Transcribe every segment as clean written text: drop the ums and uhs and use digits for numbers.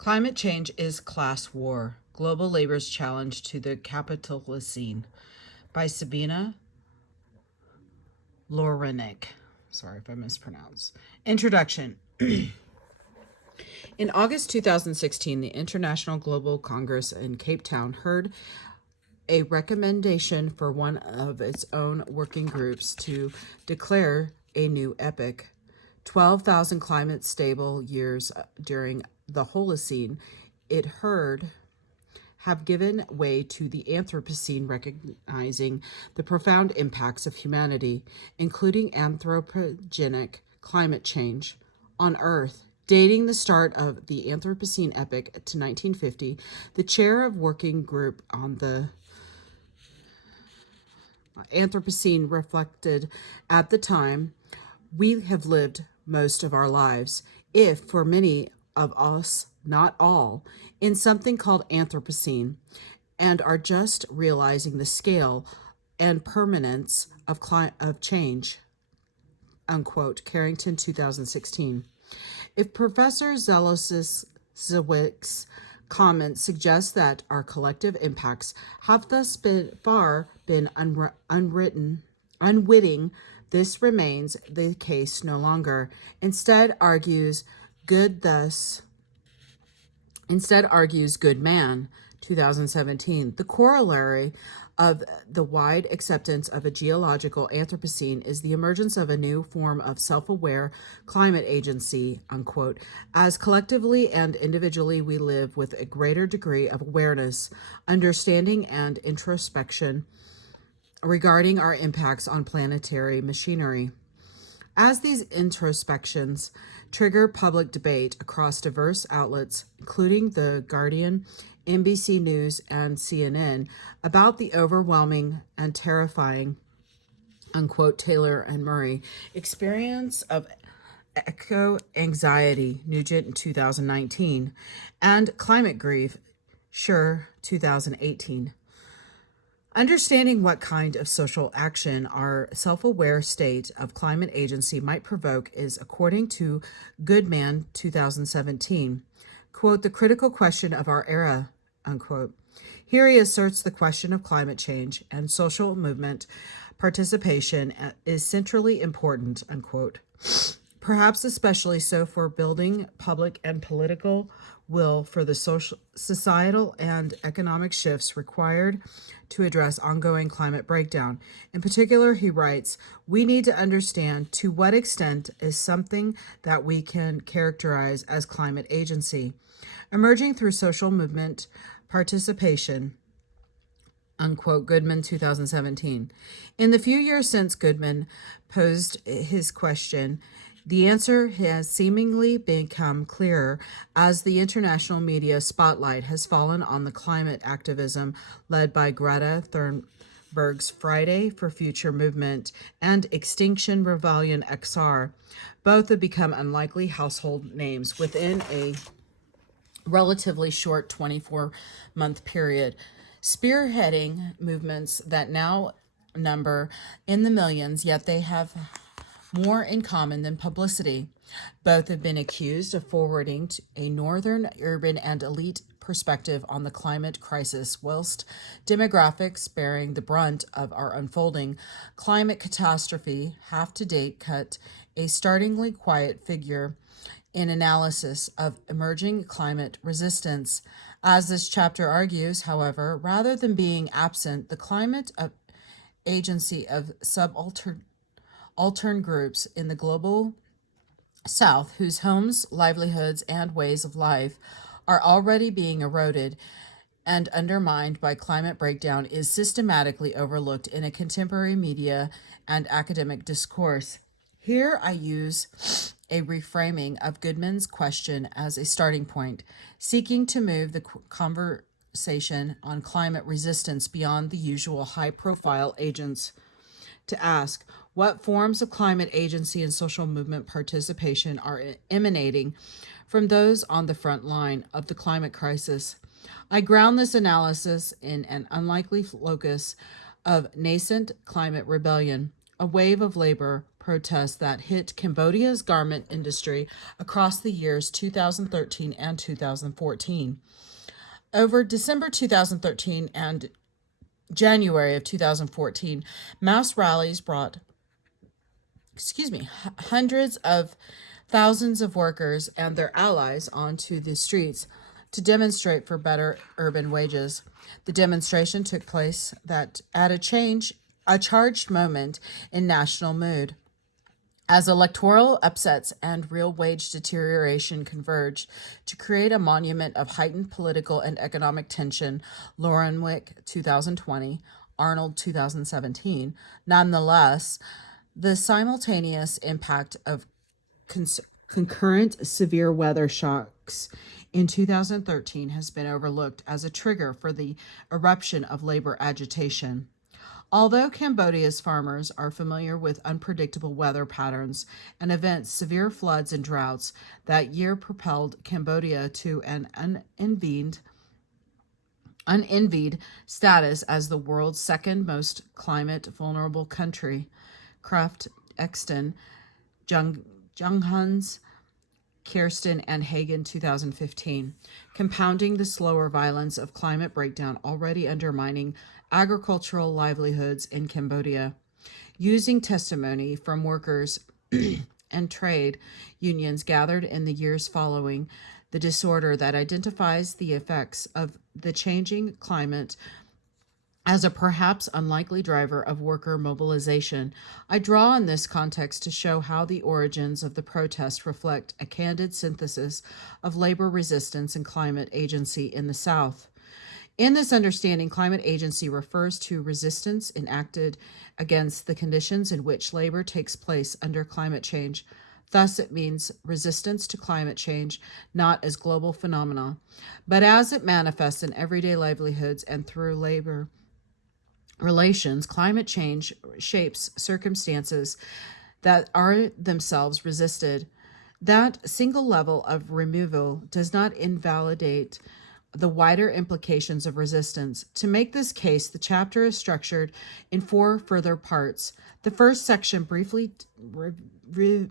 Climate Change is Class War, Global Labor's Challenge to the Capitalocene by Sabina Lawreniuk. Sorry if I mispronounce. Introduction. In August 2016, the International Global Congress in Cape Town heard a recommendation for one of its own working groups to declare a new epoch. 12,000 climate stable years during the Holocene, it heard have given way to the Anthropocene, recognizing the profound impacts of humanity, including anthropogenic climate change, on Earth. Dating the start of the Anthropocene epoch to 1950, the chair of working group on the Anthropocene reflected at the time, we have lived most of our lives, if for many of us, not all, in something called Anthropocene, and are just realizing the scale and permanence of change, unquote, Carrington, 2016. If Professor Zelos's comments suggest that our collective impacts have thus been unwitting, this remains the case no longer. Instead argues good man, 2017. The corollary of the wide acceptance of a geological Anthropocene is the emergence of a new form of self-aware climate agency, unquote. As collectively and individually we live with a greater degree of awareness, understanding, and introspection regarding our impacts on planetary machinery. As these introspections trigger public debate across diverse outlets, including The Guardian, NBC News, and CNN, about the overwhelming and terrifying, unquote, Taylor and Murray experience of eco-anxiety, Nugent in 2019, and climate grief, Sure, 2018. Understanding what kind of social action our self-aware state of climate agency might provoke is, according to Goodman, 2017, quote, the critical question of our era, unquote. Here he asserts the question of climate change and social movement participation is centrally important, unquote. Perhaps especially so for building public and political will for the societal and economic shifts required to address ongoing climate breakdown. In particular, he writes, we need to understand to what extent is something that we can characterize as climate agency, emerging through social movement participation, unquote, Goodman, 2017. In the few years since Goodman posed his question, the answer has seemingly become clearer as the international media spotlight has fallen on the climate activism led by Greta Thunberg's Friday for Future movement and Extinction Rebellion XR. Both have become unlikely household names within a relatively short 24-month period, spearheading movements that now number in the millions, yet they have more in common than publicity. Both have been accused of forwarding a northern, urban, and elite perspective on the climate crisis, whilst demographics bearing the brunt of our unfolding climate catastrophe have to date cut a startlingly quiet figure in analysis of emerging climate resistance. As this chapter argues, however, rather than being absent, the climate agency of subaltern groups in the global South, whose homes, livelihoods, and ways of life are already being eroded and undermined by climate breakdown, is systematically overlooked in a contemporary media and academic discourse. Here I use a reframing of Goodman's question as a starting point, seeking to move the conversation on climate resistance beyond the usual high-profile agents to ask, what forms of climate agency and social movement participation are emanating from those on the front line of the climate crisis? I ground this analysis in an unlikely locus of nascent climate rebellion, a wave of labor protests that hit Cambodia's garment industry across the years 2013 and 2014. Over December 2013 and January of 2014, mass rallies brought, hundreds of thousands of workers and their allies onto the streets to demonstrate for better urban wages. The demonstration took place at a charged moment in national mood. As electoral upsets and real wage deterioration converged to create a monument of heightened political and economic tension, Lawreniuk 2020, Arnold 2017, nonetheless, the simultaneous impact of concurrent severe weather shocks in 2013 has been overlooked as a trigger for the eruption of labor agitation. Although Cambodia's farmers are familiar with unpredictable weather patterns and events, severe floods and droughts that year propelled Cambodia to an unenvied status as the world's second most climate vulnerable country. Kraft, Exton, Junghans, Kirsten, and Hagen 2015, compounding the slower violence of climate breakdown already undermining agricultural livelihoods in Cambodia. Using testimony from workers and trade unions gathered in the years following the disorder that identifies the effects of the changing climate as a perhaps unlikely driver of worker mobilization, I draw on this context to show how the origins of the protest reflect a candid synthesis of labor resistance and climate agency in the South. In this understanding, climate agency refers to resistance enacted against the conditions in which labor takes place under climate change. Thus, it means resistance to climate change, not as global phenomena, but as it manifests in everyday livelihoods and through labor relations. Climate change shapes circumstances that are themselves resisted. That single level of removal does not invalidate the wider implications of resistance. To make this case, the chapter is structured in 4 further parts. The first section briefly reviews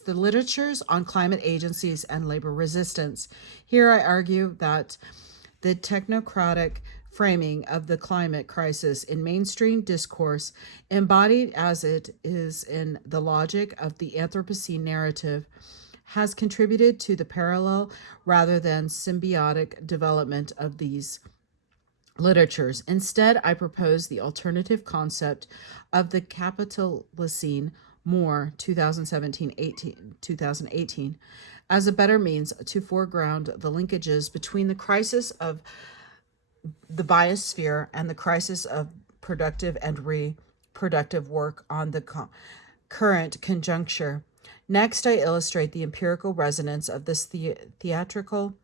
the literatures on climate agencies and labor resistance. Here I argue that the technocratic framing of the climate crisis in mainstream discourse, embodied as it is in the logic of the Anthropocene narrative, has contributed to the parallel rather than symbiotic development of these literatures. Instead, I propose the alternative concept of the Capitalocene, Moore 2018, as a better means to foreground the linkages between the crisis of the biosphere and the crisis of productive and reproductive work on the current conjuncture. Next, I illustrate the empirical resonance of this theoretical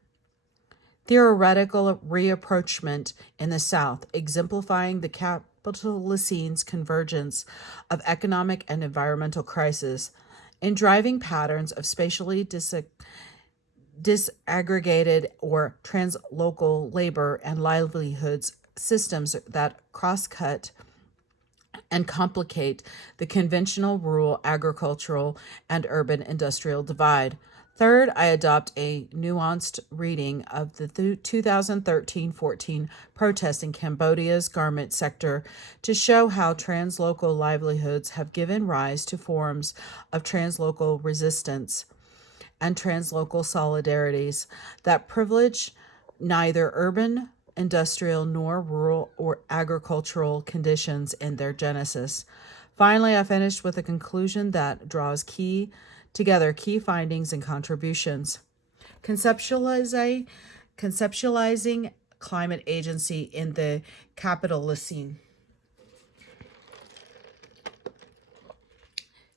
reapproachment in the South, exemplifying the Capitalocene's convergence of economic and environmental crisis in driving patterns of spatially disaggregated or translocal labor and livelihoods systems that cross-cut and complicate the conventional rural agricultural and urban industrial divide. Third, I adopt a nuanced reading of the 2013-14 protests in Cambodia's garment sector to show how translocal livelihoods have given rise to forms of translocal resistance and translocal solidarities that privilege neither urban, industrial, nor rural or agricultural conditions in their genesis. Finally, I finished with a conclusion that draws together key findings and contributions. Conceptualizing climate agency in the Capitalocene.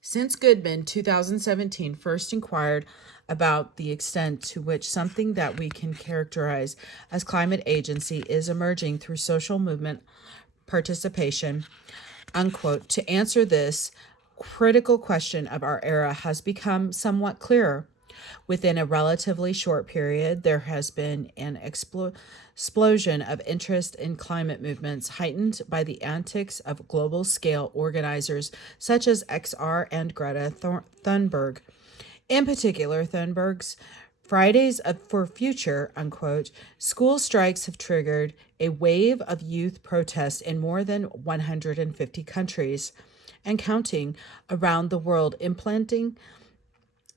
Since Goodman, 2017, first inquired about the extent to which something that we can characterize as climate agency is emerging through social movement participation, unquote, to answer this critical question of our era has become somewhat clearer. Within a relatively short period, there has been an explosion of interest in climate movements, heightened by the antics of global scale organizers such as XR and Greta Thunberg. In particular, Thunberg's Fridays for Future, unquote, school strikes have triggered a wave of youth protests in more than 150 countries and counting around the world, implanting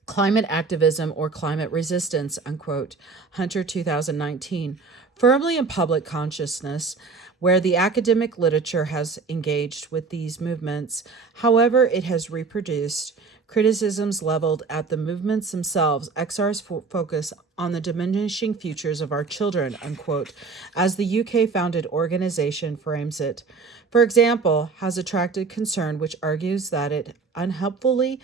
climate activism or climate resistance, unquote. Hunter 2019. Firmly in public consciousness, where the academic literature has engaged with these movements, however, it has reproduced criticisms leveled at the movements themselves. XR's focus on the diminishing futures of our children, unquote, as the UK-founded organization frames it. For example, has attracted concern which argues that it unhelpfully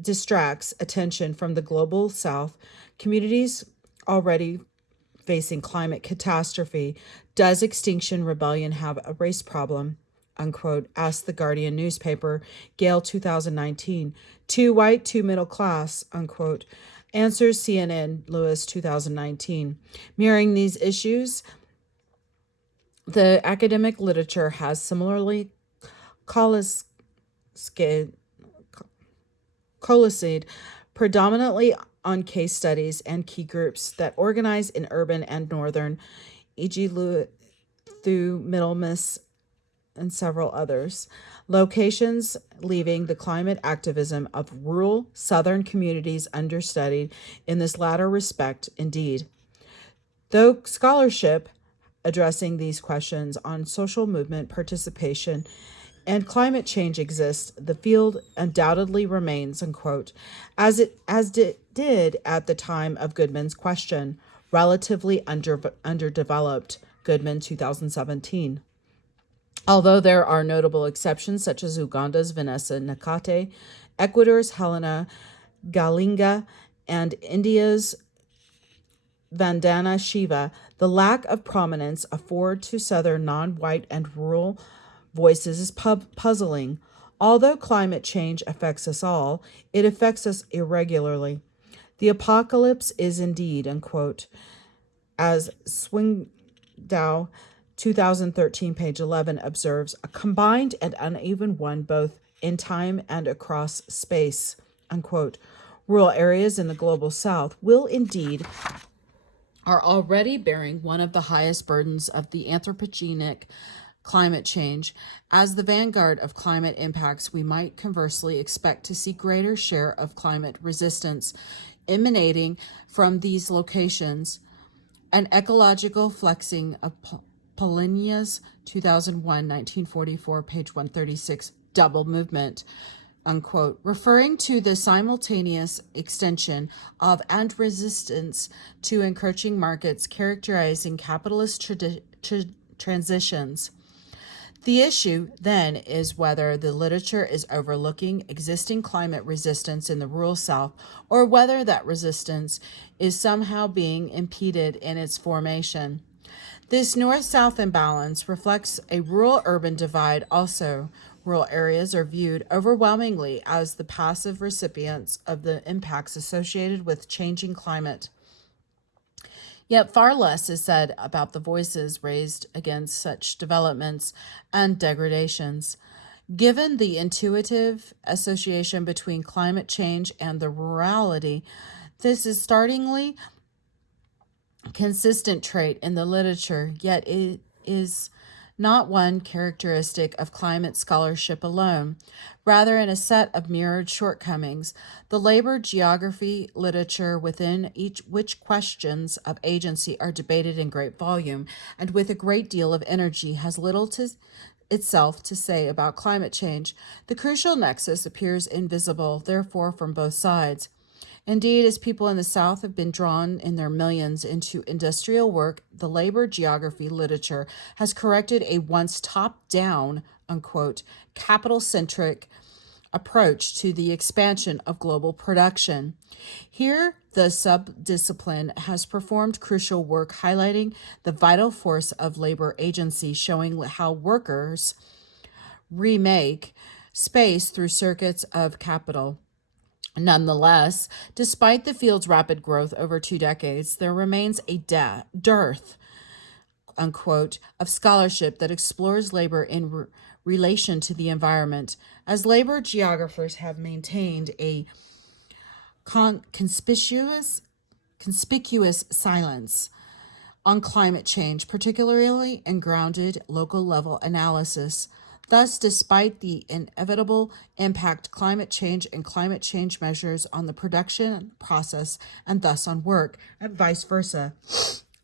distracts attention from the global south, communities already facing climate catastrophe. Does Extinction Rebellion have a race problem? Unquote, asked the Guardian newspaper, Gale 2019. Too white, too middle class, unquote. Answers CNN, Lewis 2019. Mirroring these issues, the academic literature has similarly coalesced predominantly on case studies and key groups that organize in urban and northern, e.g. through Middlemas and several others, locations, leaving the climate activism of rural southern communities understudied in this latter respect indeed. Though scholarship addressing these questions on social movement participation and climate change exists, the field undoubtedly remains, unquote, as it did at the time of Goodman's question, relatively underdeveloped, Goodman 2017. Although there are notable exceptions such as Uganda's Vanessa Nakate, Ecuador's Helena Galinga, and India's Vandana Shiva, the lack of prominence afforded to southern non-white and rural voices is puzzling. Although climate change affects us all, it affects us irregularly. The apocalypse is indeed, unquote, as Swingdow 2013, page 11, observes, a combined and uneven one both in time and across space, unquote. Rural areas in the global south will indeed are already bearing one of the highest burdens of the anthropogenic climate change. As the vanguard of climate impacts, we might conversely expect to see greater share of climate resistance emanating from these locations. An ecological flexing of Polinia's 2001, 1944, page 136, double movement, unquote, referring to the simultaneous extension of and resistance to encroaching markets characterizing capitalist transitions. The issue, then, is whether the literature is overlooking existing climate resistance in the rural South, or whether that resistance is somehow being impeded in its formation. This north-south imbalance reflects a rural-urban divide also. Rural areas are viewed overwhelmingly as the passive recipients of the impacts associated with changing climate. Yet far less is said about the voices raised against such developments and degradations. Given the intuitive association between climate change and the rurality, this is startlingly consistent trait in the literature, yet it is not one characteristic of climate scholarship alone, rather in a set of mirrored shortcomings. The labor geography literature within which questions of agency are debated in great volume and with a great deal of energy has little to itself to say about climate change. The crucial nexus appears invisible, therefore, from both sides. Indeed, as people in the South have been drawn in their millions into industrial work, the labor geography literature has corrected a once top-down, unquote, capital-centric approach to the expansion of global production. Here, the subdiscipline has performed crucial work highlighting the vital force of labor agency, showing how workers remake space through circuits of capital. Nonetheless, despite the field's rapid growth over 2 decades, there remains a dearth, unquote, of scholarship that explores labor in relation to the environment, as labor geographers have maintained a conspicuous silence on climate change, particularly in grounded local level analysis. Thus, despite the inevitable impact climate change and climate change measures on the production process and thus on work, and vice versa,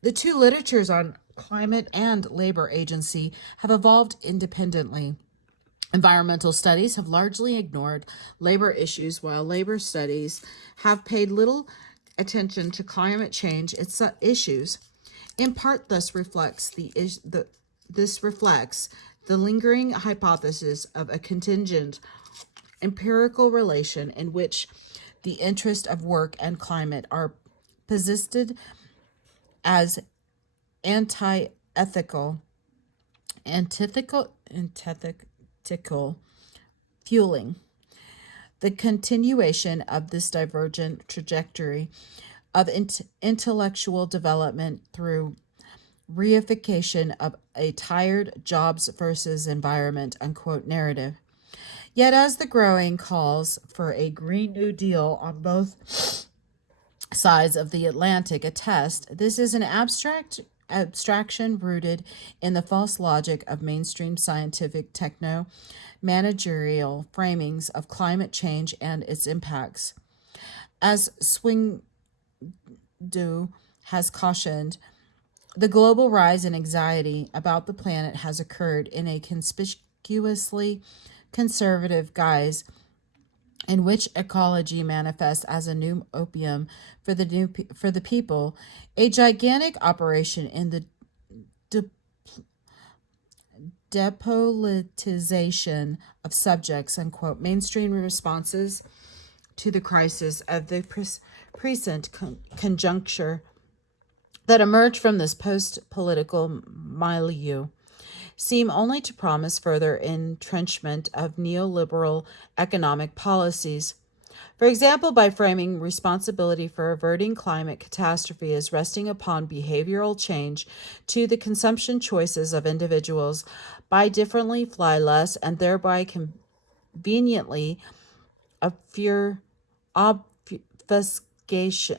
the two literatures on climate and labor agency have evolved independently. Environmental studies have largely ignored labor issues, while labor studies have paid little attention to climate change issues. In part, this reflects the lingering hypothesis of a contingent empirical relation in which the interest of work and climate are posited as antithetical fueling the continuation of this divergent trajectory of intellectual development through reification of a tired jobs versus environment, unquote, narrative. Yet, as the growing calls for a Green New Deal on both sides of the Atlantic attest, this is an abstraction rooted in the false logic of mainstream scientific managerial framings of climate change and its impacts. As Swingdo has cautioned, the global rise in anxiety about the planet has occurred in a conspicuously conservative guise in which ecology manifests as a new opium for the people, a gigantic operation in the depolitization of subjects, unquote, mainstream responses to the crisis of the present conjuncture that emerge from this post-political milieu seem only to promise further entrenchment of neoliberal economic policies. For example, by framing responsibility for averting climate catastrophe as resting upon behavioral change to the consumption choices of individuals, by differently fly less and thereby conveniently obfuscation,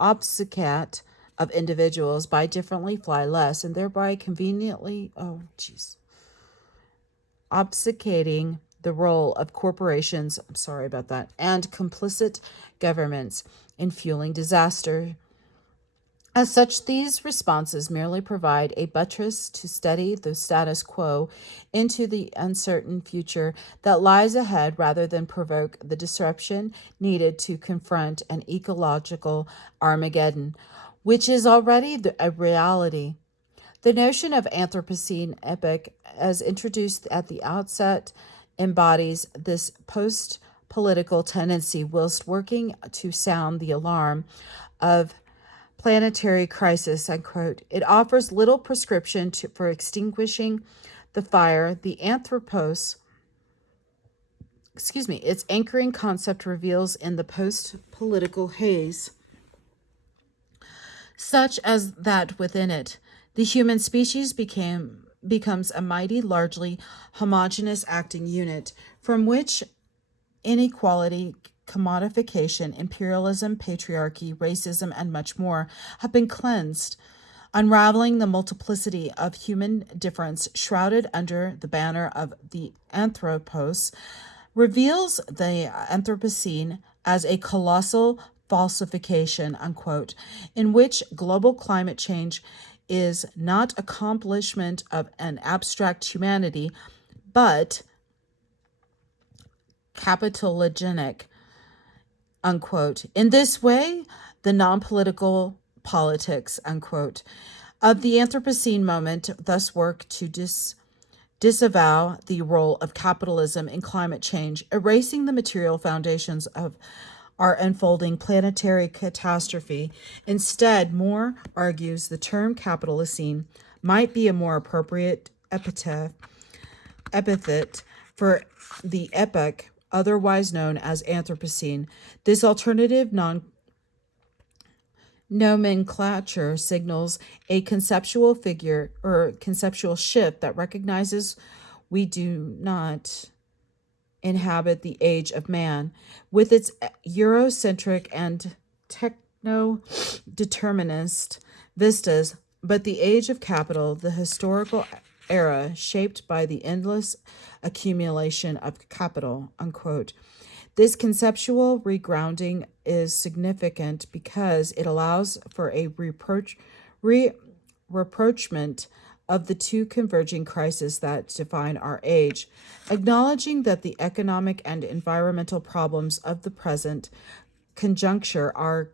obfuscate of individuals by differently fly less and thereby conveniently obfuscating the role of corporations, and complicit governments in fueling disaster. As such, these responses merely provide a buttress to steady the status quo into the uncertain future that lies ahead rather than provoke the disruption needed to confront an ecological Armageddon, which is already a reality. The notion of Anthropocene epoch, as introduced at the outset, embodies this post-political tendency whilst working to sound the alarm of planetary crisis, unquote. It offers little prescription for extinguishing the fire. Its anchoring concept reveals in the post-political haze, such as that within it, the human species becomes a mighty, largely homogeneous acting unit from which inequality, commodification, imperialism, patriarchy, racism, and much more have been cleansed, unraveling the multiplicity of human difference shrouded under the banner of the anthropos, reveals the Anthropocene as a colossal falsification, unquote, in which global climate change is not accomplishment of an abstract humanity, but capitalogenic, unquote. In this way, the non-political politics, unquote, of the Anthropocene moment thus work to disavow the role of capitalism in climate change, erasing the material foundations of our unfolding planetary catastrophe. Instead, Moore argues the term Capitalocene might be a more appropriate epithet for the epoch, otherwise known as Anthropocene. This alternative nomenclature signals a conceptual figure or conceptual shift that recognizes we do not inhabit the age of man with its Eurocentric and techno-determinist vistas, but the age of capital, the historical era shaped by the endless accumulation of capital, unquote. This conceptual regrounding is significant because it allows for a rapprochement of the two converging crises that define our age, acknowledging that the economic and environmental problems of the present conjuncture are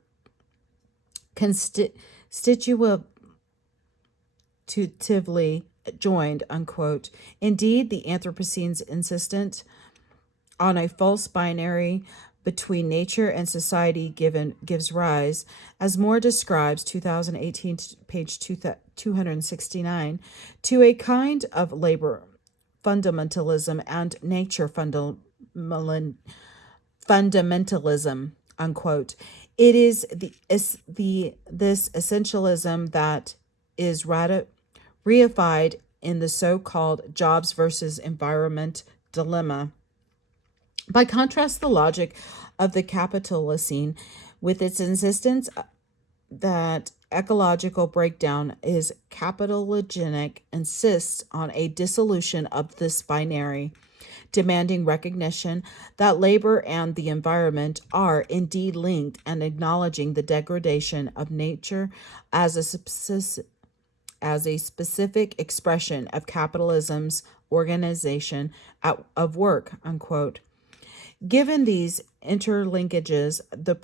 constitutively joined, unquote. Indeed, the Anthropocene's insistence on a false binary between nature and society gives rise, as Moore describes 2018 page 269, to a kind of labor fundamentalism and nature fundamentalism, unquote. It is this essentialism that is reified in the so-called jobs versus environment dilemma. By contrast, the logic of the Capitalocene, with its insistence that ecological breakdown is capitalogenic, insists on a dissolution of this binary, demanding recognition that labor and the environment are indeed linked and acknowledging the degradation of nature as a specific expression of capitalism's organization of work, unquote. Given these interlinkages, the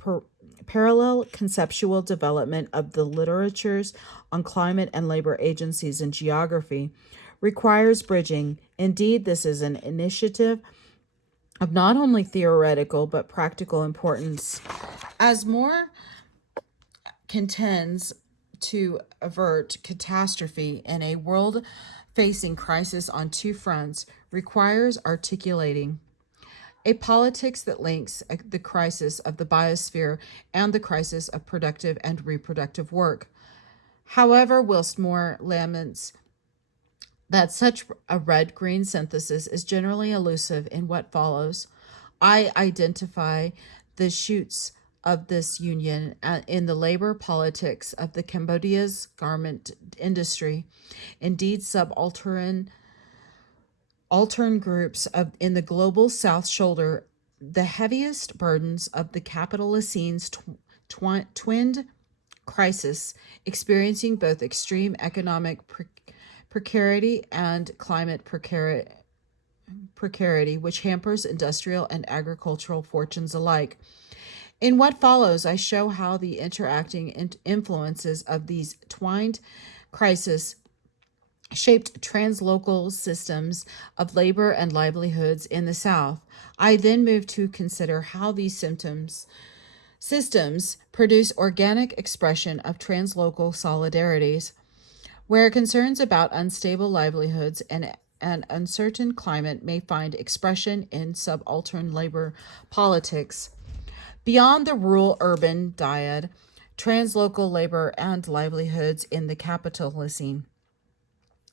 parallel conceptual development of the literatures on climate and labor agencies and geography requires bridging. Indeed, this is an initiative of not only theoretical but practical importance. As Moore contends to avert catastrophe in a world facing crisis on two fronts requires articulating a politics that links the crisis of the biosphere and the crisis of productive and reproductive work. However, whilst Moore laments that such a red-green synthesis is generally elusive in what follows, I identify the shoots of this union in the labor politics of the Cambodia's garment industry. Indeed, subaltern groups in the global South shoulder the heaviest burdens of the Capitalocene's twinned crisis, experiencing both extreme economic precarity and climate precarity, which hampers industrial and agricultural fortunes alike. In what follows, I show how the interacting influences of these twined crises shaped translocal systems of labor and livelihoods in the South. I then move to consider how these systems produce organic expression of translocal solidarities, where concerns about unstable livelihoods and an uncertain climate may find expression in subaltern labor politics. Beyond the rural-urban dyad, translocal labor and livelihoods in the Capitalocene.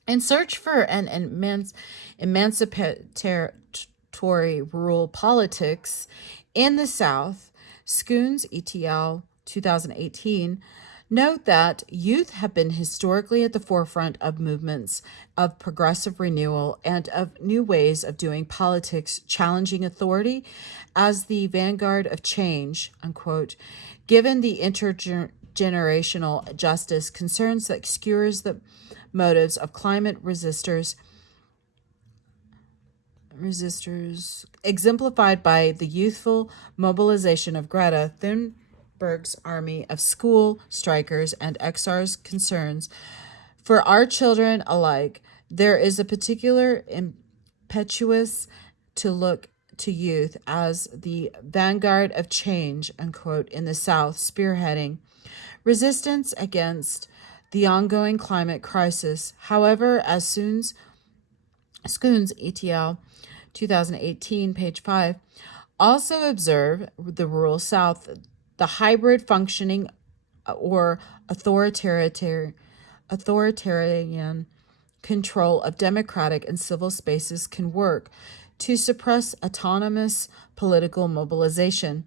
In search for an emancipatory rural politics in the South, Schoons et al. 2018 note that youth have been historically at the forefront of movements of progressive renewal and of new ways of doing politics, challenging authority as the vanguard of change, unquote. Given the intergenerational justice concerns that obscures the motives of climate resistors exemplified by the youthful mobilization of Greta Thunberg's army of school strikers and XR's concerns for our children alike. There is a particular impetus to look to youth as the vanguard of change, unquote, in the South, spearheading resistance against the ongoing climate crisis. However, as Schoons et al. 2018, page 5. Also observe the rural South, the hybrid functioning or authoritarian control of democratic and civil spaces can work to suppress autonomous political mobilization,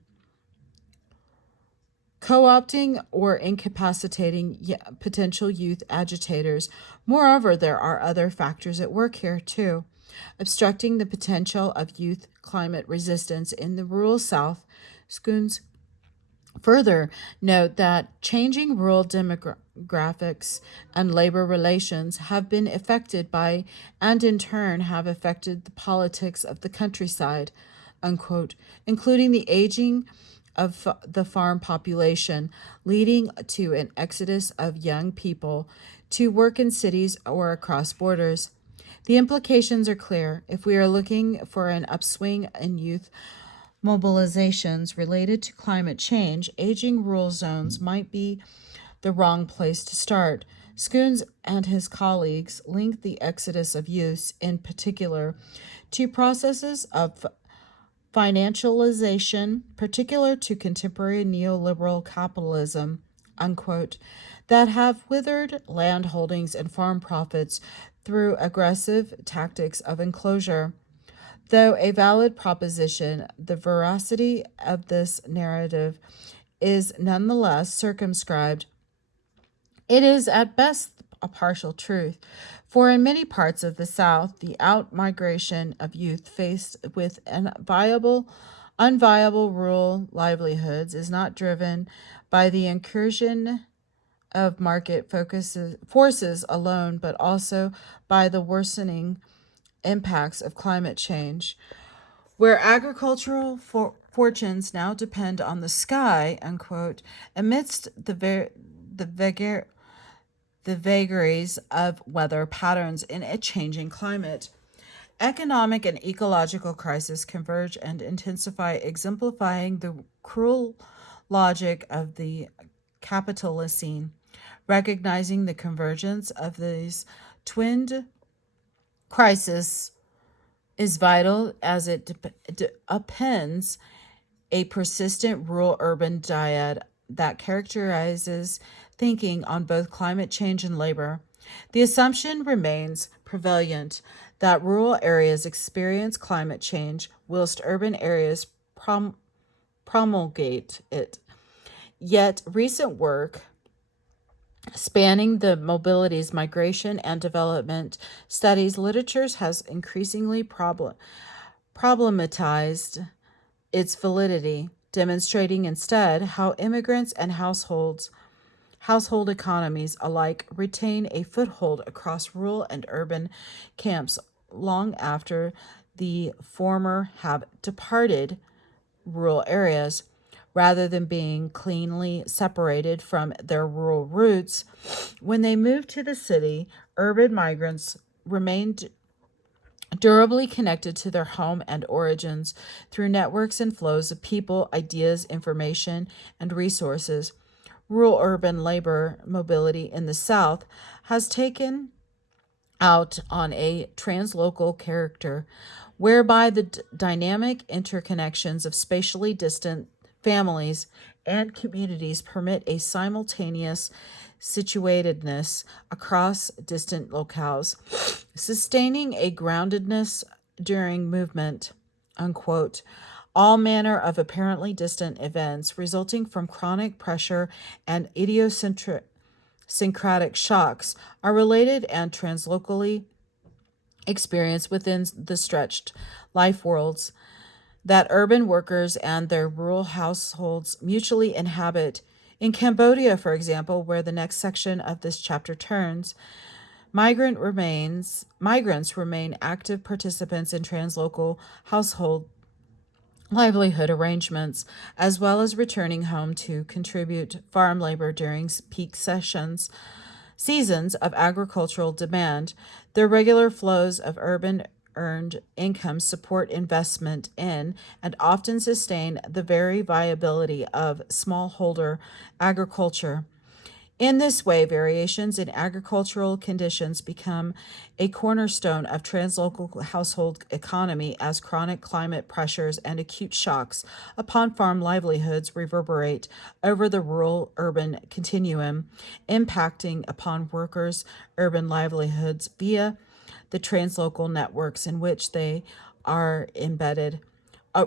co-opting or incapacitating potential youth agitators. Moreover, there are other factors at work here too, obstructing the potential of youth climate resistance in the rural South. Schoons further note that changing rural demographics and labor relations have been affected by, and in turn have affected the politics of the countryside, unquote, including the aging of the farm population, leading to an exodus of young people to work in cities or across borders. The implications are clear. If we are looking for an upswing in youth mobilizations related to climate change, aging rural zones might be the wrong place to start. Schoons and his colleagues link the exodus of youths, in particular, to processes of financialization, particular to contemporary neoliberal capitalism, unquote, that have withered land holdings and farm profits through aggressive tactics of enclosure. Though a valid proposition, the veracity of this narrative is nonetheless circumscribed. It is at best a partial truth, for in many parts of the South, the out-migration of youth faced with unviable rural livelihoods is not driven by the incursion of market forces alone, but also by the worsening impacts of climate change, where agricultural fortunes now depend on the sky, unquote, amidst the vagaries of weather patterns in a changing climate. Economic and ecological crises converge and intensify, exemplifying the cruel logic of the Capitalocene. Recognizing the convergence of these twinned crisis is vital, as it appends a persistent rural-urban dyad that characterizes thinking on both climate change and labor. The assumption remains prevalent that rural areas experience climate change whilst urban areas promulgate it. Yet recent work spanning the mobilities, migration, and development studies literatures has increasingly problematized its validity, demonstrating instead how immigrants and household economies alike retain a foothold across rural and urban camps long after the former have departed rural areas. Rather than being cleanly separated from their rural roots, when they moved to the city, urban migrants remained durably connected to their home and origins through networks and flows of people, ideas, information, and resources. Rural-urban labor mobility in the South has taken out on a translocal character, whereby the dynamic interconnections of spatially distant families and communities permit a simultaneous situatedness across distant locales, sustaining a groundedness during movement, unquote. All manner of apparently distant events resulting from chronic pressure and idiosyncratic shocks are related and translocally experienced within the stretched life worlds that urban workers and their rural households mutually inhabit. In Cambodia, for example, where the next section of this chapter turns, migrants remain active participants in translocal household livelihood arrangements, as well as returning home to contribute farm labor during peak seasons of agricultural demand. The regular flows of urban earned income support investment in and often sustain the very viability of smallholder agriculture. In this way, variations in agricultural conditions become a cornerstone of translocal household economy as chronic climate pressures and acute shocks upon farm livelihoods reverberate over the rural-urban continuum, impacting upon workers' urban livelihoods via the translocal networks in which they are embedded.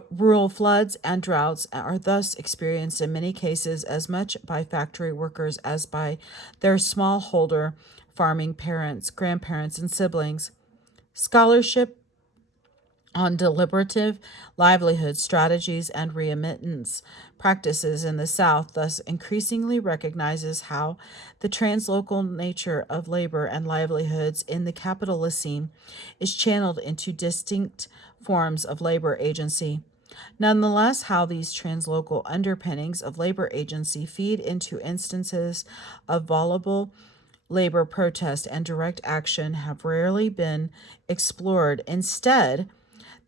Rural floods and droughts are thus experienced in many cases as much by factory workers as by their smallholder farming parents, grandparents, and siblings. Scholarship on deliberative livelihood strategies and remittance practices in the South thus increasingly recognizes how the translocal nature of labor and livelihoods in the Capitalocene is channeled into distinct forms of labor agency. Nonetheless, how these translocal underpinnings of labor agency feed into instances of voluble labor protest and direct action have rarely been explored. Instead,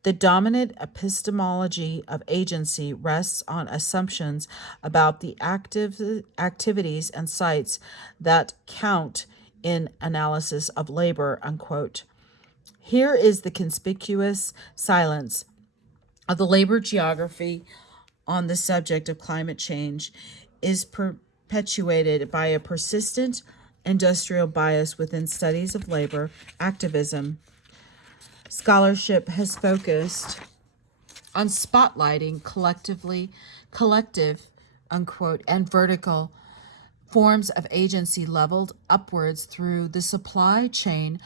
the dominant epistemology of agency rests on assumptions about the activities and sites that count in analysis of labor, unquote. Here is the conspicuous silence of the labor geography on the subject of climate change is perpetuated by a persistent industrial bias within studies of labor activism. Scholarship has focused on spotlighting collective, unquote, and vertical forms of agency leveled upwards through the supply chain,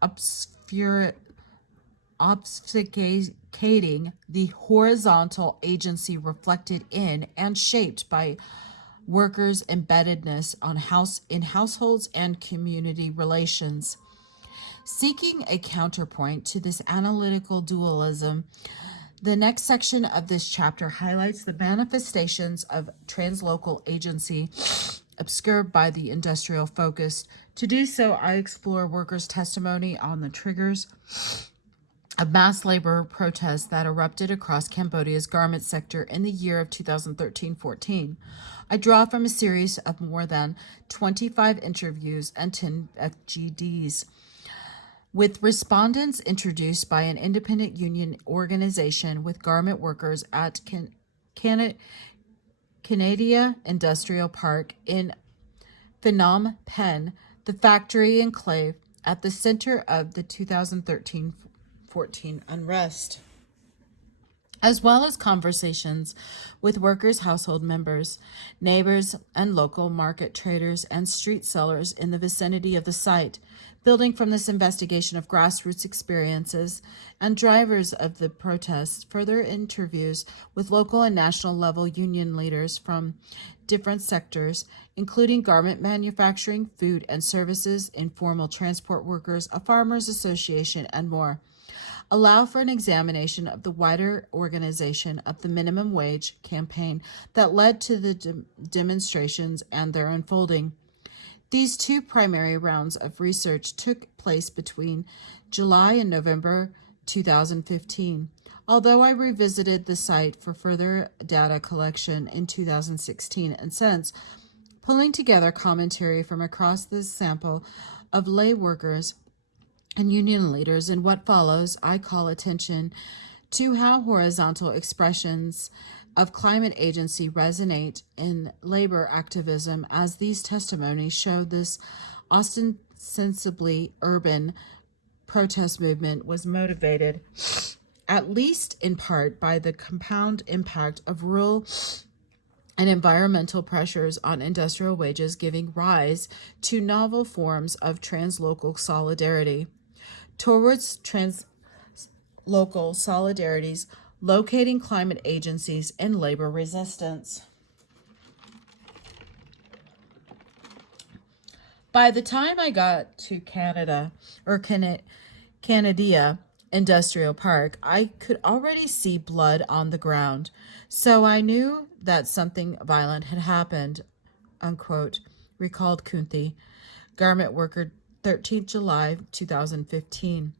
obfuscating the horizontal agency reflected in and shaped by workers' embeddedness in households and community relations. Seeking a counterpoint to this analytical dualism, the next section of this chapter highlights the manifestations of translocal agency obscured by the industrial focus. To do so, I explore workers' testimony on the triggers of mass labor protests that erupted across Cambodia's garment sector in the year of 2013-14. I draw from a series of more than 25 interviews and 10 FGDs with respondents introduced by an independent union organization with garment workers at Canada Industrial Park in Phnom Penh, the factory enclave at the center of the 2013-14 unrest, as well as conversations with workers' household members, neighbors, and local market traders and street sellers in the vicinity of the site. Building from this investigation of grassroots experiences and drivers of the protests, further interviews with local and national level union leaders from different sectors, including garment manufacturing, food and services, informal transport workers, a farmers association, and more, allow for an examination of the wider organization of the minimum wage campaign that led to the demonstrations and their unfolding. These two primary rounds of research took place between July and November 2015, although I revisited the site for further data collection in 2016 and since, pulling together commentary from across the sample of lay workers and union leaders. In what follows, I call attention to how horizontal expressions of climate agency resonate in labor activism, as these testimonies show this ostensibly urban protest movement was motivated, at least in part, by the compound impact of rural and environmental pressures on industrial wages, giving rise to novel forms of translocal solidarity. Towards translocal solidarities, locating climate agencies in labor resistance. By the time I got to Canada Industrial Park, I could already see blood on the ground, so I knew that something violent had happened, unquote, recalled Kunthi, garment worker, 13th July 2015.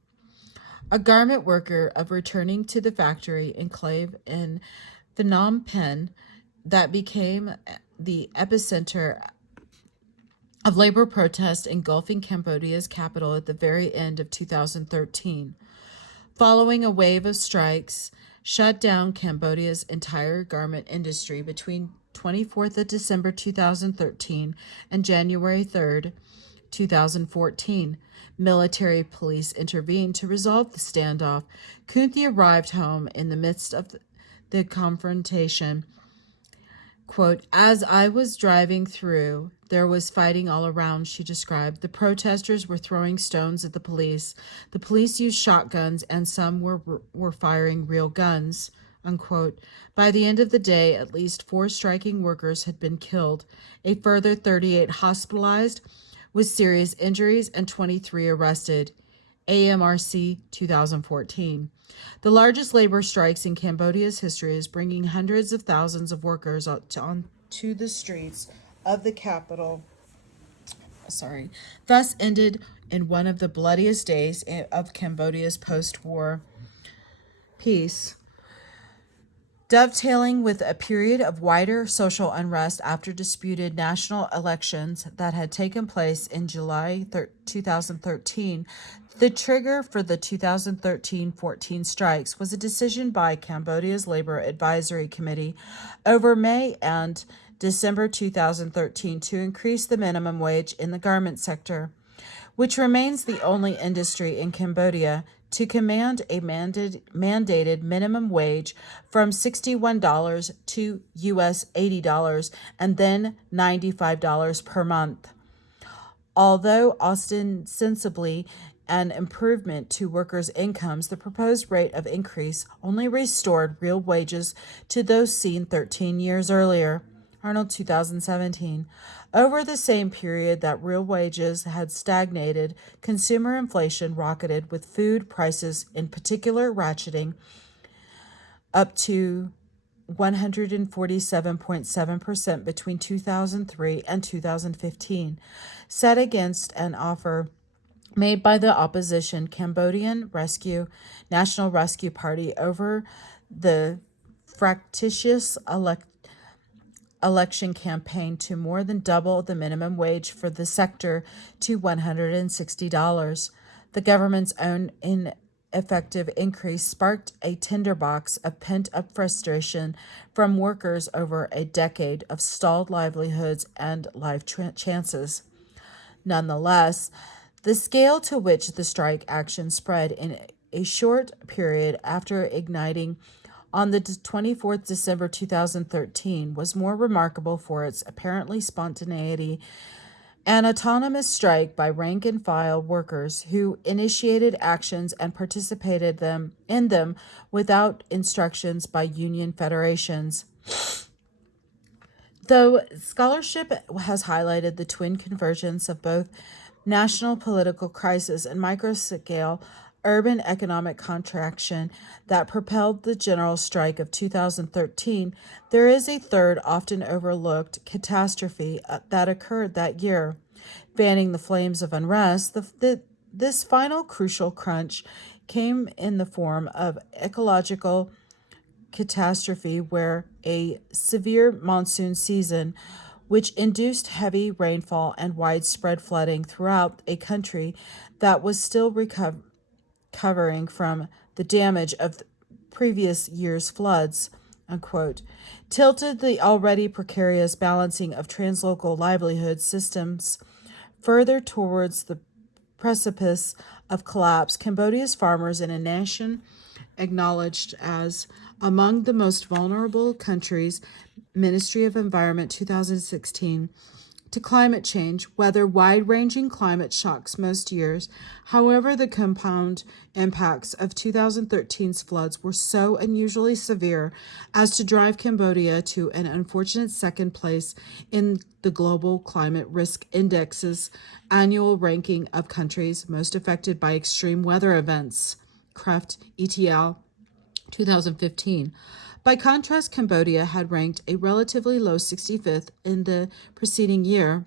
A garment worker of returning to the factory enclave in Phnom Penh that became the epicenter of labor protests engulfing Cambodia's capital at the very end of 2013. Following a wave of strikes, shut down Cambodia's entire garment industry between 24th of December 2013 and January 3rd, 2014. Military police intervened to resolve the standoff. Kunthi arrived home in the midst of the confrontation. Quote, as I was driving through, there was fighting all around, she described. The protesters were throwing stones at the police. The police used shotguns, and some were firing real guns, unquote. By the end of the day, at least 4 striking workers had been killed, a further 38 hospitalized with serious injuries, and 23 arrested. AMRC 2014. The largest labor strikes in Cambodia's history is bringing hundreds of thousands of workers onto the streets of the capital. Thus ended in one of the bloodiest days of Cambodia's post-war peace. Dovetailing with a period of wider social unrest after disputed national elections that had taken place in July 2013, the trigger for the 2013-14 strikes was a decision by Cambodia's Labor Advisory Committee over May and December 2013 to increase the minimum wage in the garment sector, which remains the only industry in Cambodia to command a mandated minimum wage from $61 to US $80 and then $95 per month. Although ostensibly an improvement to workers' incomes, the proposed rate of increase only restored real wages to those seen 13 years earlier. Arnold 2017. Over the same period that real wages had stagnated, consumer inflation rocketed, with food prices in particular ratcheting up to 147.7% between 2003 and 2015, set against an offer made by the opposition Cambodian National Rescue Party over the fractious election campaign to more than double the minimum wage for the sector to $160. The government's own ineffective increase sparked a tinderbox of pent-up frustration from workers over a decade of stalled livelihoods and life chances. Nonetheless, the scale to which the strike action spread in a short period after igniting on the 24th December 2013 was more remarkable for its apparently spontaneity. An autonomous strike by rank-and-file workers who initiated actions and participated in them without instructions by union federations. Though scholarship has highlighted the twin convergence of both national political crisis and microscale urban economic contraction that propelled the general strike of 2013, there is a third often overlooked catastrophe that occurred that year. Fanning the flames of unrest, this final crucial crunch came in the form of ecological catastrophe where a severe monsoon season, which induced heavy rainfall and widespread flooding throughout a country that was still recovering from the damage of the previous year's floods, unquote, tilted the already precarious balancing of translocal livelihood systems further towards the precipice of collapse. Cambodia's farmers, in a nation acknowledged as among the most vulnerable countries, Ministry of Environment 2016, to climate change, weather wide-ranging climate shocks most years. However, the compound impacts of 2013's floods were so unusually severe as to drive Cambodia to an unfortunate second place in the Global Climate Risk Index's annual ranking of countries most affected by extreme weather events, CREFT ETL 2015. By contrast, Cambodia had ranked a relatively low 65th in the preceding year.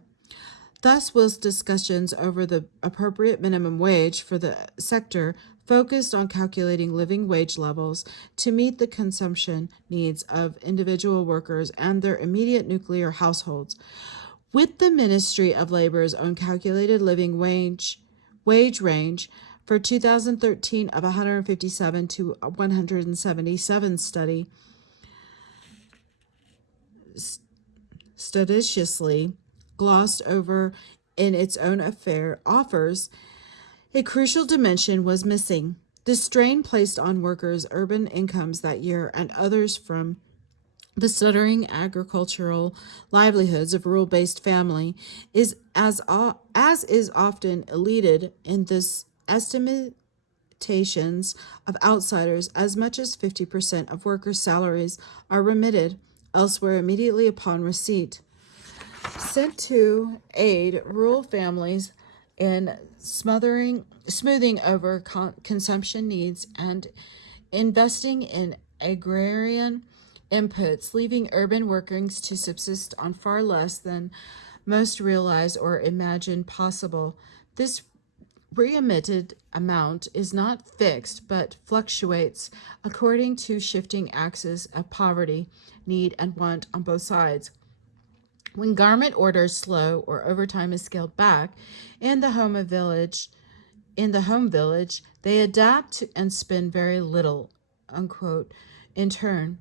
Thus, whilst discussions over the appropriate minimum wage for the sector focused on calculating living wage levels to meet the consumption needs of individual workers and their immediate nuclear households, With the Ministry of Labor's own calculated living wage range for 2013 of 157 to 177 study, statistically glossed over in its own offers, a crucial dimension was missing. The strain placed on workers' urban incomes that year and others from the stuttering agricultural livelihoods of rural-based family is as is often eluded in this estimations of outsiders. As much as 50% of workers' salaries are remitted elsewhere immediately upon receipt, sent to aid rural families in smoothing over consumption needs and investing in agrarian inputs, leaving urban workers to subsist on far less than most realize or imagine possible. This remitted amount is not fixed but fluctuates according to shifting axes of poverty, need, and want on both sides. When garment orders slow or overtime is scaled back in the home village, they adapt and spend very little, unquote, in turn.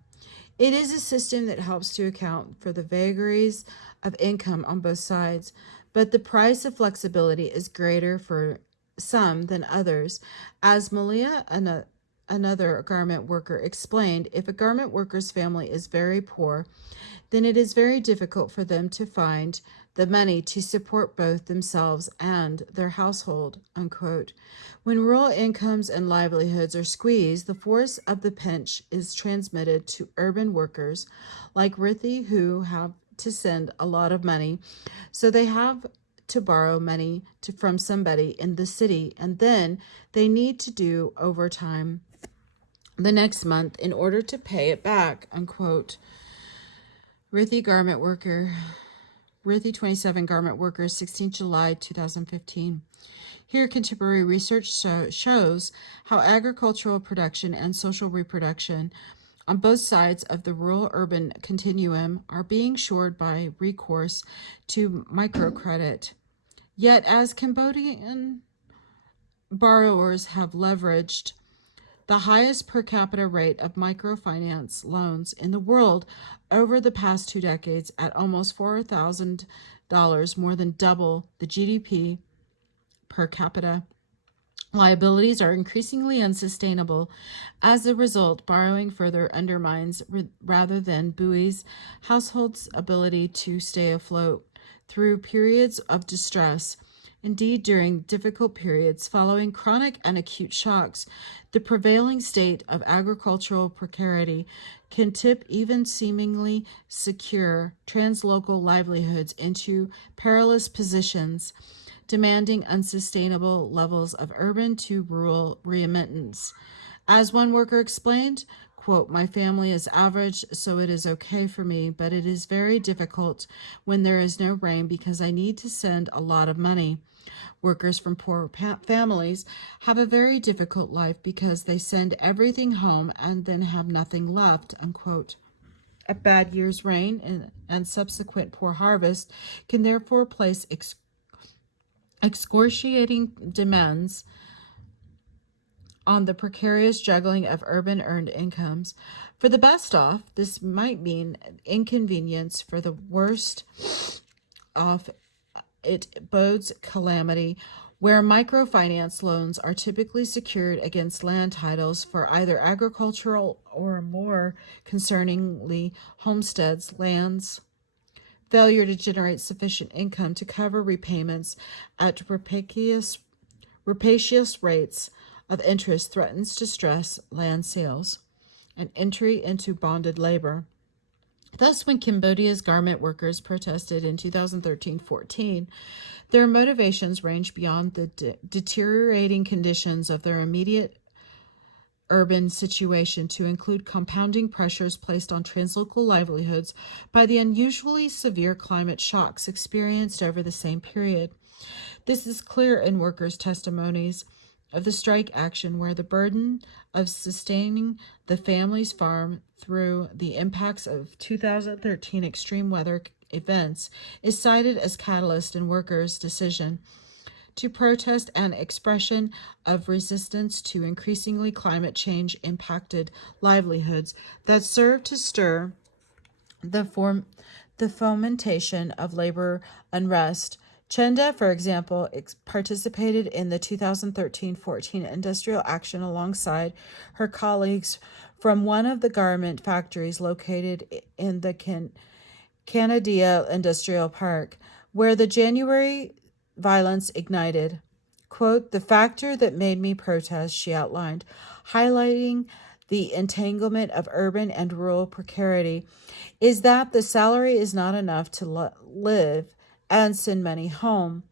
It is a system that helps to account for the vagaries of income on both sides, but the price of flexibility is greater for some than others. As Malia, another garment worker, explained, if a garment worker's family is very poor, then it is very difficult for them to find the money to support both themselves and their household, unquote. When rural incomes and livelihoods are squeezed, the force of the pinch is transmitted to urban workers like Rithi, who have to send a lot of money, so they have to borrow money from somebody in the city, and then they need to do overtime the next month in order to pay it back, unquote. Rithi 27 garment workers, 16 July 2015. Here, contemporary research shows how agricultural production and social reproduction on both sides of the rural-urban continuum are being shored by recourse to microcredit. Yet, as Cambodian borrowers have leveraged the highest per capita rate of microfinance loans in the world over the past 2 decades at almost $4,000, more than double the GDP per capita. Liabilities are increasingly unsustainable. As a result, borrowing further undermines rather than buoys households' ability to stay afloat through periods of distress. Indeed, during difficult periods following chronic and acute shocks, the prevailing state of agricultural precarity can tip even seemingly secure translocal livelihoods into perilous positions, demanding unsustainable levels of urban to rural remittance. As one worker explained, quote, my family is average, so it is okay for me, but it is very difficult when there is no rain because I need to send a lot of money. Workers from poor families have a very difficult life because they send everything home and then have nothing left, unquote. A bad year's rain and subsequent poor harvest can therefore place excruciating demands on the precarious juggling of urban earned incomes. For the best off, this might mean inconvenience. For the worst off, it bodes calamity, where microfinance loans are typically secured against land titles for either agricultural or, more concerningly, homesteads, lands. Failure to generate sufficient income to cover repayments at rapacious rates of interest threatens to stress land sales and entry into bonded labor. Thus, when Cambodia's garment workers protested in 2013-14, their motivations ranged beyond the deteriorating conditions of their immediate urban situation to include compounding pressures placed on translocal livelihoods by the unusually severe climate shocks experienced over the same period. This is clear in workers' testimonies of the strike action, where the burden of sustaining the family's farm through the impacts of 2013 extreme weather events is cited as catalyst in workers' decision to protest and expression of resistance to increasingly climate change impacted livelihoods that serve to stir the fomentation of labor unrest. Chenda, for example, participated in the 2013-14 industrial action alongside her colleagues from one of the garment factories located in the Canada Industrial Park, where the January violence ignited. Quote, "The factor that made me protest," she outlined, highlighting the entanglement of urban and rural precarity, "is that the salary is not enough to live and send money home.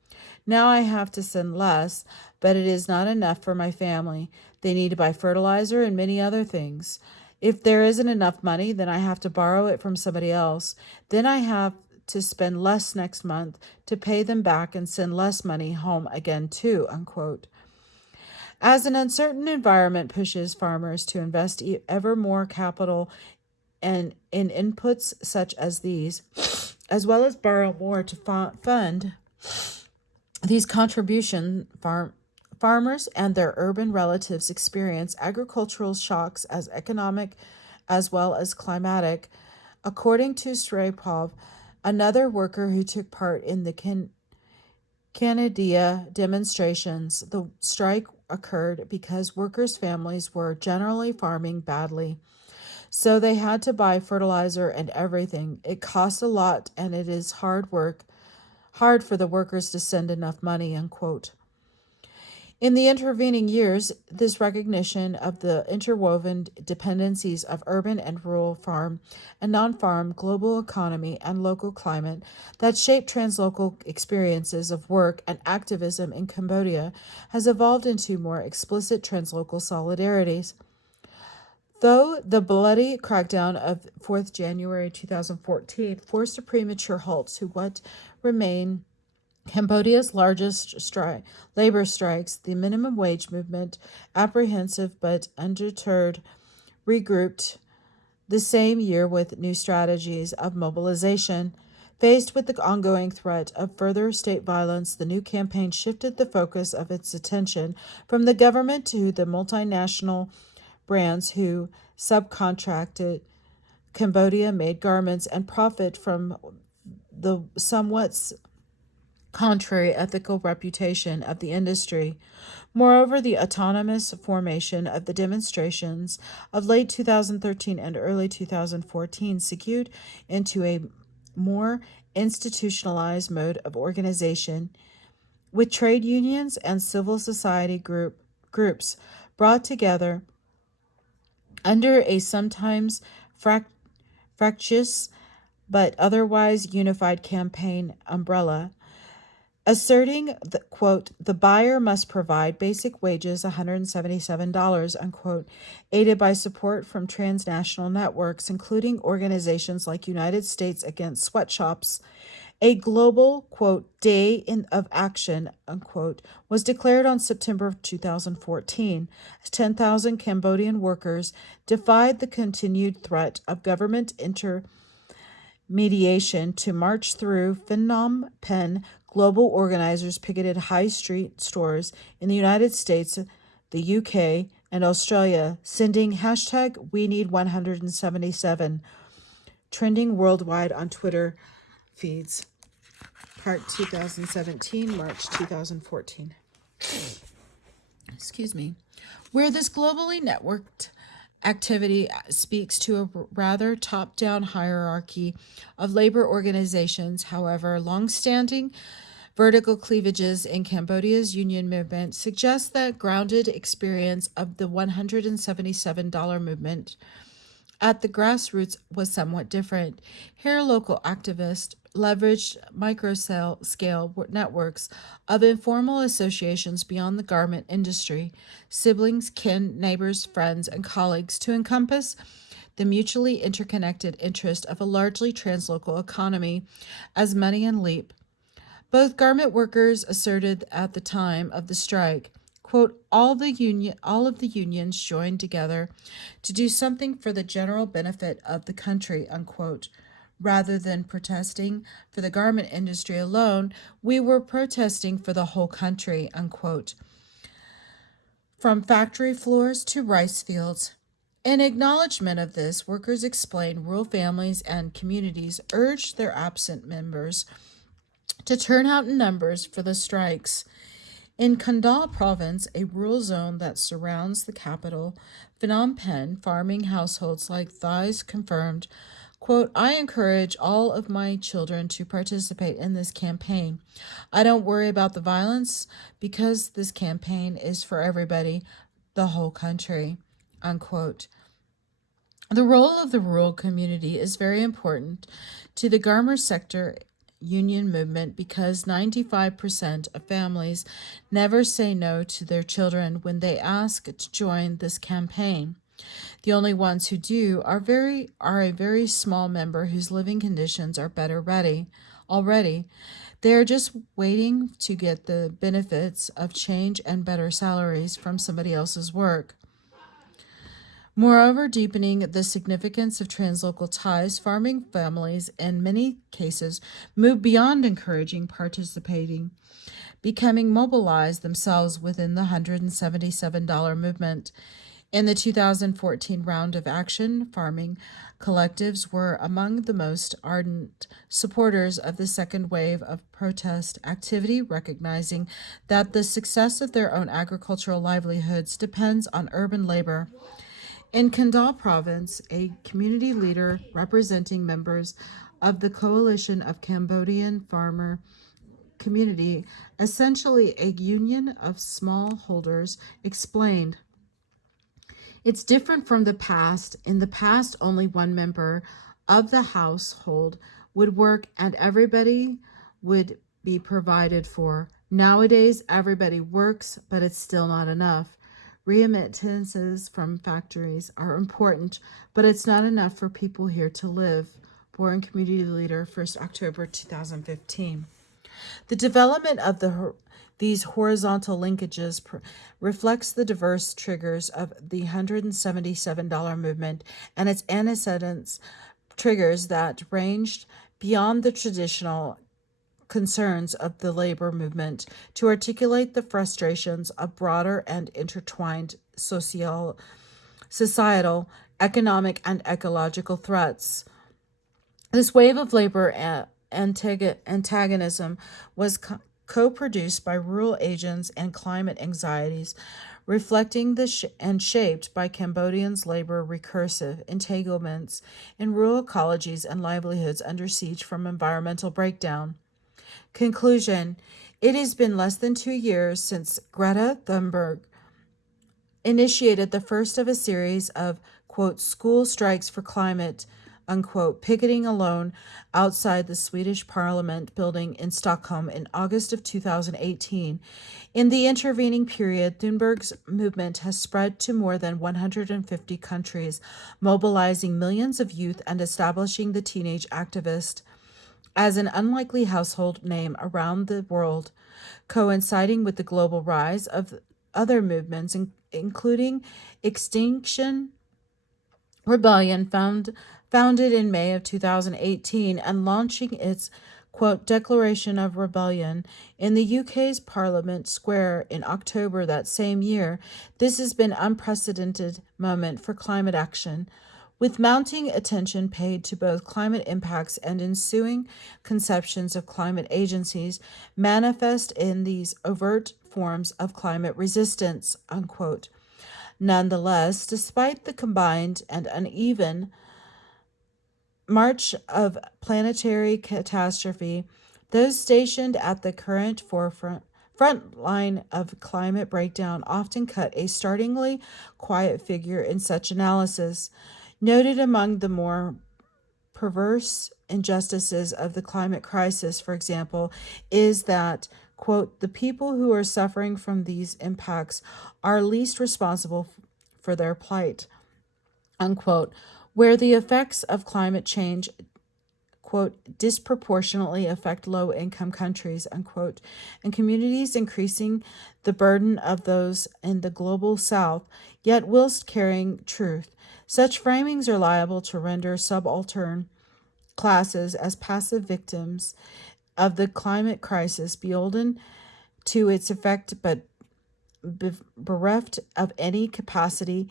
Now I have to send less, but it is not enough for my family. They need to buy fertilizer and many other things. If there isn't enough money, then I have to borrow it from somebody else. Then I have to spend less next month to pay them back and send less money home again too," unquote. As an uncertain environment pushes farmers to invest ever more capital and in inputs such as these, as well as borrow more to fund these contributions, farmers and their urban relatives experience agricultural shocks as economic as well as climatic. According to Srepov, another worker who took part in the Canada demonstrations, the strike occurred because workers' families were generally farming badly. So they had to buy fertilizer and everything. It costs a lot, and it is hard for the workers to send enough money, unquote. In the intervening years, this recognition of the interwoven dependencies of urban and rural farm and non-farm global economy and local climate that shape translocal experiences of work and activism in Cambodia has evolved into more explicit translocal solidarities. Though the bloody crackdown of 4th January 2014 forced a premature halt to what remain Cambodia's largest labor strikes, the minimum wage movement, apprehensive but undeterred, regrouped the same year with new strategies of mobilization. Faced with the ongoing threat of further state violence, the new campaign shifted the focus of its attention from the government to the multinational brands who subcontracted Cambodia-made garments and profit from the somewhat contrary ethical reputation of the industry. Moreover, the autonomous formation of the demonstrations of late 2013 and early 2014 segued into a more institutionalized mode of organization, with trade unions and civil society groups brought together under a sometimes fractious but otherwise unified campaign umbrella, asserting that, quote, "the buyer must provide basic wages $177, unquote, aided by support from transnational networks, including organizations like United States Against Sweatshops. A global, quote, day of action, unquote, was declared on September 2014 as 10,000 Cambodian workers defied the continued threat of government intermediation to march through Phnom Penh. Global organizers picketed high street stores in the United States, the UK, and Australia, sending hashtag #WeNeed177 trending worldwide on Twitter feeds. Part 2017, March 2014. Excuse me. Where this globally networked activity speaks to a rather top-down hierarchy of labor organizations, however, long-standing vertical cleavages in Cambodia's union movement suggest that grounded experience of the $177 movement at the grassroots was somewhat different. Here, local activists leveraged micro-scale networks of informal associations beyond the garment industry, siblings, kin, neighbors, friends, and colleagues to encompass the mutually interconnected interest of a largely translocal economy as money and leap. Both garment workers asserted at the time of the strike, quote, all of the unions joined together to do something for the general benefit of the country, unquote, Rather than protesting for the garment industry alone, we were protesting for the whole country, unquote. From factory floors to rice fields. In acknowledgement of this, workers explained rural families and communities urged their absent members to turn out in numbers for the strikes. In Kandal province, a rural zone that surrounds the capital, Phnom Penh, farming households like Thais confirmed, quote, I encourage all of my children to participate in this campaign. I don't worry about the violence because this campaign is for everybody, the whole country, unquote. The role of the rural community is very important to the garment sector union movement because 95% of families never say no to their children when they ask to join this campaign. The only ones who do are a very small number whose living conditions are better already. They are just waiting to get the benefits of change and better salaries from somebody else's work. Moreover, deepening the significance of translocal ties, farming families in many cases move beyond encouraging participating, becoming mobilized themselves within the $177 movement. In the 2014 round of action, farming collectives were among the most ardent supporters of the second wave of protest activity, recognizing that the success of their own agricultural livelihoods depends on urban labor. In Kandal province, a community leader representing members of the Coalition of Cambodian Farmer Community, essentially a union of smallholders, explained, it's different from the past. In the past, only one member of the household would work and everybody would be provided for. Nowadays, everybody works, but it's still not enough. Remittances from factories are important, but it's not enough for people here to live. Born Community Leader, 1st October 2015. The development of these horizontal linkages reflects the diverse triggers of the $177 movement and its antecedents, triggers that ranged beyond the traditional concerns of the labor movement to articulate the frustrations of broader and intertwined societal, economic, and ecological threats. This wave of labor antagonism was co-produced by rural agents and climate anxieties, reflecting and shaped by Cambodians' labor recursive entanglements in rural ecologies and livelihoods under siege from environmental breakdown. Conclusion. It has been less than 2 years since Greta Thunberg initiated the first of a series of, quote, school strikes for climate, unquote, picketing alone outside the Swedish Parliament building in Stockholm in August of 2018. In the intervening period, Thunberg's movement has spread to more than 150 countries, mobilizing millions of youth and establishing the teenage activist as an unlikely household name around the world, coinciding with the global rise of other movements, including Extinction Rebellion, founded in May of 2018 and launching its, quote, Declaration of Rebellion in the UK's Parliament Square in October that same year. This has been an unprecedented moment for climate action, with mounting attention paid to both climate impacts and ensuing conceptions of climate agencies manifest in these overt forms of climate resistance, unquote. Nonetheless, despite the combined and uneven march of planetary catastrophe, those stationed at the current front line of climate breakdown often cut a startlingly quiet figure in such analysis. Noted among the more perverse injustices of the climate crisis, for example, is that, quote, the people who are suffering from these impacts are least responsible for their plight, unquote, where the effects of climate change, quote, disproportionately affect low-income countries, unquote, and communities, increasing the burden of those in the global south, yet whilst carrying truth. Such framings are liable to render subaltern classes as passive victims of the climate crisis, beholden to its effect but bereft of any capacity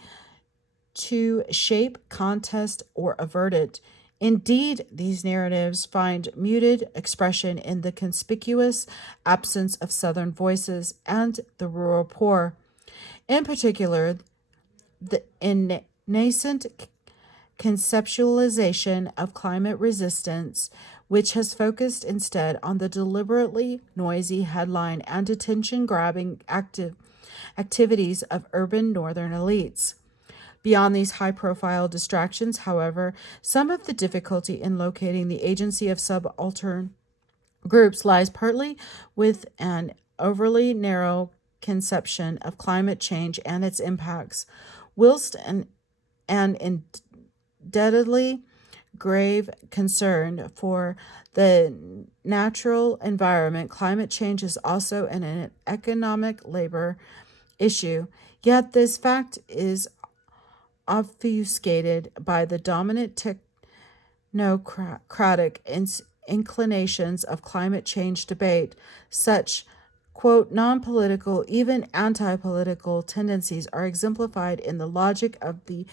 to shape, contest, or avert it. Indeed, these narratives find muted expression in the conspicuous absence of Southern voices and the rural poor. In particular, the nascent conceptualization of climate resistance, which has focused instead on the deliberately noisy headline and attention-grabbing activities of urban northern elites. Beyond these high-profile distractions, however, some of the difficulty in locating the agency of subaltern groups lies partly with an overly narrow conception of climate change and its impacts, whilst an indebtedly grave concern for the natural environment. Climate change is also an economic labor issue, yet this fact is obfuscated by the dominant technocratic inclinations of climate change debate. Such, quote, non-political, even anti-political tendencies are exemplified in the logic of the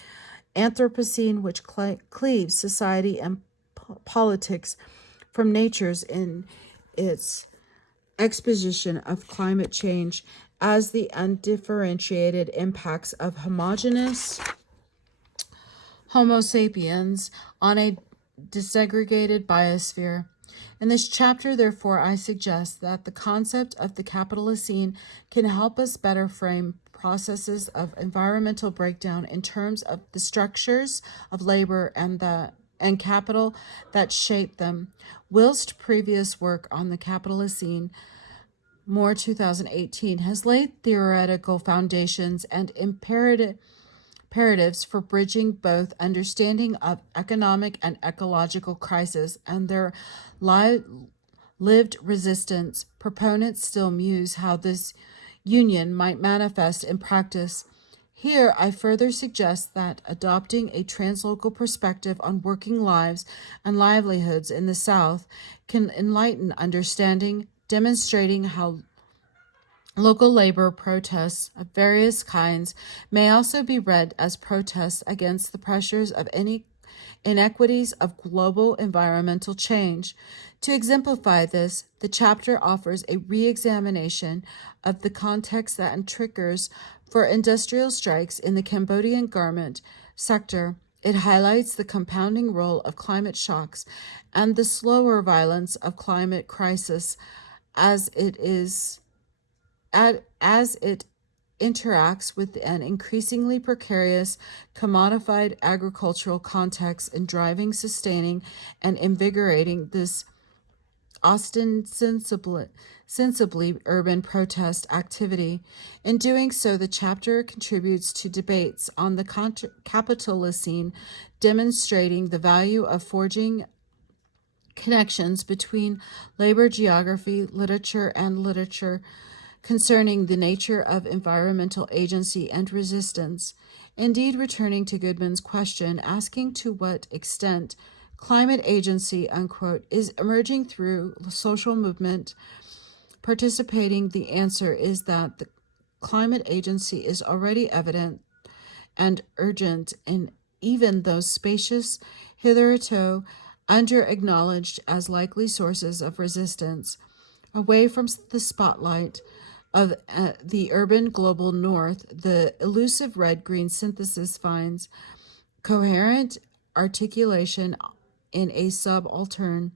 Anthropocene, which cleaves society and politics from natures in its exposition of climate change as the undifferentiated impacts of homogeneous Homo sapiens on a disaggregated biosphere. In this chapter, therefore, I suggest that the concept of the Capitalocene can help us better frame processes of environmental breakdown in terms of the structures of labor and capital that shape them, whilst previous work on the Capitalocene, Moore 2018, has laid theoretical foundations and imperatives for bridging both understanding of economic and ecological crisis and their lived resistance. Proponents still muse how this union might manifest in practice. Here, I further suggest that adopting a translocal perspective on working lives and livelihoods in the South can enlighten understanding, demonstrating how local labor protests of various kinds may also be read as protests against the pressures of any inequities of global environmental change. To exemplify this, the chapter offers a re-examination of the context that triggers for industrial strikes in the Cambodian garment sector. It highlights the compounding role of climate shocks and the slower violence of climate crisis as it interacts with an increasingly precarious, commodified agricultural context in driving, sustaining, and invigorating this ostensibly urban protest activity. In doing so, the chapter contributes to debates on the Capitalocene, demonstrating the value of forging connections between labor, geography, literature, and literature concerning the nature of environmental agency and resistance. Indeed, returning to Goodman's question, asking to what extent climate agency, unquote, is emerging through social movement participating, the answer is that the climate agency is already evident and urgent in even those spacious, hitherto under-acknowledged as likely sources of resistance. Away from the spotlight of the urban global north, the elusive red-green synthesis finds coherent articulation in a subaltern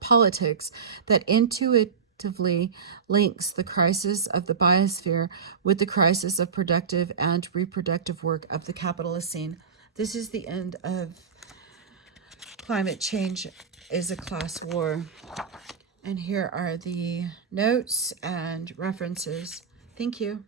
politics that intuitively links the crisis of the biosphere with the crisis of productive and reproductive work of the Capitalocene. This is the end of Climate Change is a Class War. And here are the notes and references. Thank you.